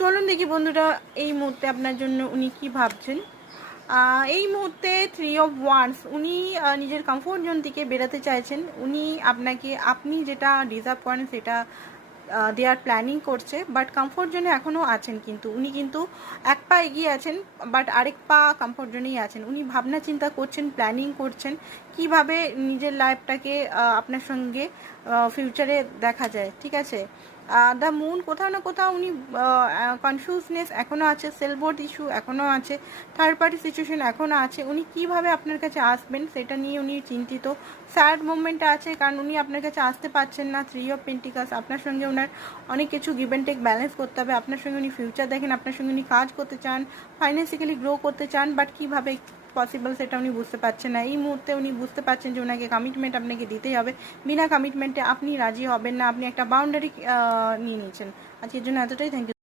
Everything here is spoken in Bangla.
চলুন দেখি বন্ধুরা এই মুহূর্তে আপনার জন্য উনি কি ভাবছেন। এই মুহূর্তে 3 অফ ওয়ান্ডস, উনি নিজের কমফোর্ট জোন থেকে বেরোতে চাইছেন। উনি আপনাকে, আপনি যেটা ডিজার্ভ করেন সেটা দেওয়ার প্ল্যানিং করছে, বাট কমফোর্ট জোনে এখনও আছেন। কিন্তু উনি কিন্তু এক পা এগিয়ে আছেন, বাট আরেক পা কমফোর্ট জোনেই আছেন। উনি ভাবনা চিন্তা করছেন, প্ল্যানিং করছেন কিভাবে নিজের লাইফটাকে আপনার সঙ্গে ফিউচারে দেখা যায়। ঠিক আছে, দ্য মুন, কোথাও না কোথাও উনি কনফিউজনেস এখনও আছে, সেলফ ইস্যু এখনও আছে, থার্ড পার্টি সিচুয়েশন এখনও আছে। উনি কিভাবে আপনার কাছে আসবেন সেটা নিয়ে উনি চিন্তিত, স্যাড মোমেন্টে আছে, কারণ উনি আপনার কাছে আসতে পারছেন না। 3 অফ পেন্টিকালস, আপনার সঙ্গে ওনার অনেক কিছু গিভ অ্যান্ড টেক ব্যালেন্স করতে হবে। আপনার সঙ্গে উনি ফিউচার দেখেন, আপনার সঙ্গে উনি কাজ করতে চান, ফাইন্যান্সিক্যালি গ্রো করতে চান, বাট কীভাবে পসিবল সেটা উনি বুঝতে পারছেন না। এই মুহূর্তে উনি বুঝতে পারছেন যে ওনাকে কমিটমেন্ট আপনাকে দিতেই হবে, বিনা কমিটমেন্টে আপনি রাজি হবেন না, আপনি একটা বাউন্ডারি নিয়ে নিয়েছেন। আজকের জন্য এতটাই, থ্যাংক ইউ।